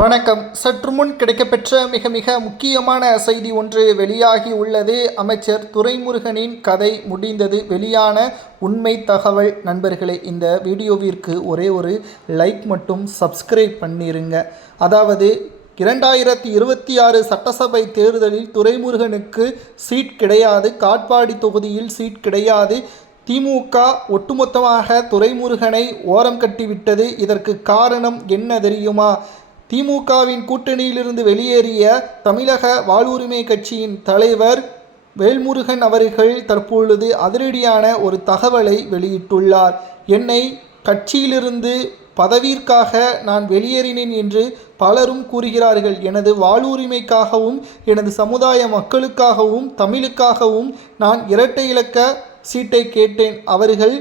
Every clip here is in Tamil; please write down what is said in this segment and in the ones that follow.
வணக்கம். சற்று முன் கிடைக்கப்பெற்ற மிக முக்கியமான செய்தி ஒன்று வெளியாகி உள்ளது. அமைச்சர் துரைமுருகனின் கதை முடிந்தது. வெளியான உண்மை தகவல். நண்பர்களே, இந்த வீடியோவிற்கு ஒரே ஒரு லைக் மட்டும் சப்ஸ்கிரைப் பண்ணிருங்க. அதாவது 2026 சட்டசபை தேர்தலில் துரைமுருகனுக்கு சீட் கிடையாது. காட்பாடி தொகுதியில் சீட் கிடையாது. திமுக ஒட்டுமொத்தமாக துரைமுருகனை ஓரம் கட்டிவிட்டது. இதற்கு காரணம் என்ன தெரியுமா? திமுகவின் கூட்டணியிலிருந்து வெளியேறிய தமிழக வாழ்வுரிமை கட்சியின் தலைவர் வேல்முருகன் அவர்கள் தற்பொழுது அதிரடியான ஒரு தகவலை வெளியிட்டுள்ளார். என்னை கட்சியிலிருந்து பதவிற்காக நான் வெளியேறினேன் என்று பலரும் கூறுகிறார்கள். எனது வாழ்வுரிமைக்காகவும் எனது சமுதாய மக்களுக்காகவும் தமிழுக்காகவும் நான் இரட்டை இலக்க சீட்டை கேட்டேன். அவர்கள்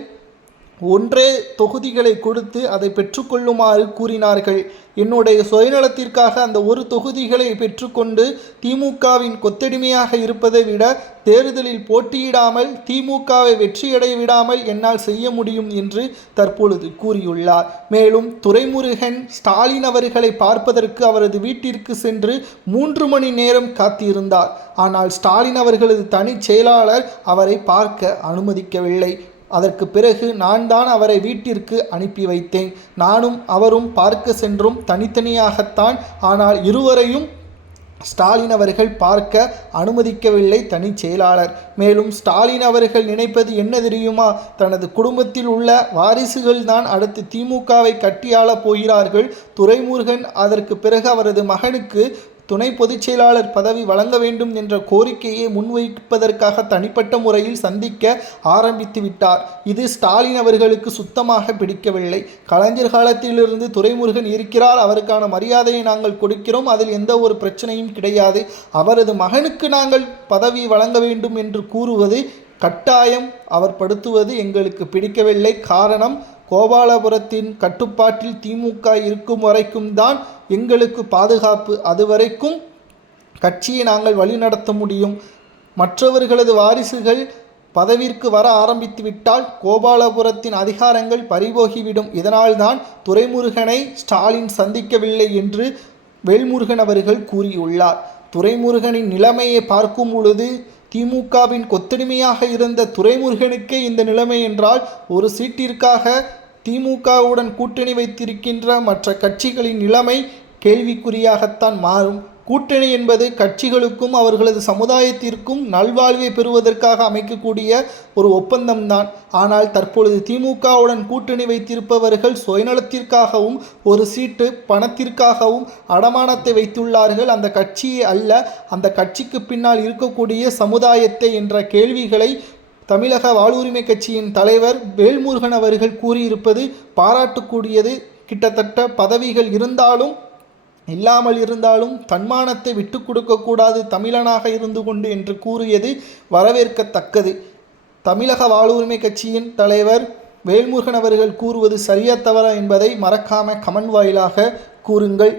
ஒன்றே தொகுதிகளை கொடுத்து அதை பெற்றுக்கொள்ளுமாறு கூறினார்கள். என்னுடைய சுயநலத்திற்காக அந்த ஒரு தொகுதிகளை பெற்றுக்கொண்டு திமுகவின் கொத்தடிமையாக இருப்பதை விட தேர்தலில் போட்டியிடாமல் திமுகவை வெற்றியடைய விடாமல் என்னால் செய்ய முடியும் என்று தற்பொழுது கூறியுள்ளார். மேலும் துரைமுருகன் ஸ்டாலின் அவர்களை பார்ப்பதற்கு அவரது வீட்டிற்கு சென்று 3 மணி நேரம் காத்திருந்தார். ஆனால் ஸ்டாலின் அவர்களது தனி செயலாளர் அவரை பார்க்க அனுமதிக்கவில்லை. அதற்கு பிறகு நான் தான் அவரை வீட்டிற்கு அனுப்பி வைத்தேன். நானும் அவரும் பார்க்க சென்றும் தனித்தனியாகத்தான். ஆனால் இருவரையும் ஸ்டாலின் அவர்கள் பார்க்க அனுமதிக்கவில்லை தனி செயலாளர். மேலும் ஸ்டாலின் அவர்கள் நினைப்பது என்ன தெரியுமா? தனது குடும்பத்தில் உள்ள வாரிசுகள் தான் அடுத்து திமுகவை கட்டியாளப் போகிறார்கள். துரைமுருகன் அதற்கு பிறகு அவரது மகனுக்கு துணை பொதுச் செயலாளர் பதவி வழங்க வேண்டும் என்ற கோரிக்கையை முன்வைப்பதற்காக தனிப்பட்ட முறையில் சந்திக்க ஆரம்பித்து விட்டார். இது ஸ்டாலின் அவர்களுக்கு சுத்தமாக பிடிக்கவில்லை. கலைஞர் காலத்திலிருந்து துரைமுருகன் இருக்கிறார், அவருக்கான மரியாதையை நாங்கள் கொடுக்கிறோம், அதில் எந்த ஒரு பிரச்சனையும் கிடையாது. அவரது மகனுக்கு நாங்கள் பதவி வழங்க வேண்டும் என்று கூறுவது கட்டாயம் அவர் படுத்துவது எங்களுக்கு பிடிக்கவில்லை. காரணம், கோபாலபுரத்தின் கட்டுப்பாட்டில் திமுக இருக்கும் வரைக்கும் தான் எங்களுக்கு பாதுகாப்பு. அதுவரைக்கும் கட்சியை நாங்கள் வழிநடத்த முடியும். மற்றவர்களது வாரிசுகள் பதவிற்கு வர ஆரம்பித்து விட்டால் கோபாலபுரத்தின் அதிகாரங்கள் பறிபோகிவிடும். இதனால்தான் துரைமுருகனை ஸ்டாலின் சந்திக்கவில்லை என்று வேல்முருகன் அவர்கள் கூறியுள்ளார். துரைமுருகனின் நிலைமையை பார்க்கும் பொழுது திமுகவின் கொத்தடிமையாக இருந்த துரைமுருகனுக்கே இந்த நிலைமை என்றால் ஒரு சீட்டிற்காக திமுகவுடன் கூட்டணி வைத்திருக்கின்ற மற்ற கட்சிகளின் நிலைமை கேள்விக்குறியாகத்தான் மாறும். கூட்டணி என்பது கட்சிகளுக்கும் அவர்களது சமுதாயத்திற்கும் நல்வாழ்வை பெறுவதற்காக அமைக்கக்கூடிய ஒரு ஒப்பந்தம்தான். ஆனால் தற்பொழுது திமுகவுடன் கூட்டணி வைத்திருப்பவர்கள் சுயநலத்திற்காகவும் ஒரு சீட்டு பணத்திற்காகவும் அடமானத்தை வைத்துள்ளார்கள். அந்த கட்சியை அல்ல, அந்த கட்சிக்கு பின்னால் இருக்கக்கூடிய சமுதாயத்தை என்ற கேள்விகளை தமிழக வாழ்வுரிமை கட்சியின் தலைவர் வேல்முருகன் அவர்கள் கூறியிருப்பது பாராட்டுக்கூடியது. கிட்டத்தட்ட பதவிகள் இருந்தாலும் இல்லாமல் இருந்தாலும் தன்மானத்தை விட்டு கொடுக்கக்கூடாது தமிழனாக இருந்து கொண்டு என்று கூறியது வரவேற்கத்தக்கது. தமிழக வாழ்வுரிமை கட்சியின் தலைவர் வேல்முருகன் அவர்கள் கூறுவது சரியா தவறா என்பதை மறக்காம கமெண்ட் வாயிலாக கூறுங்கள்.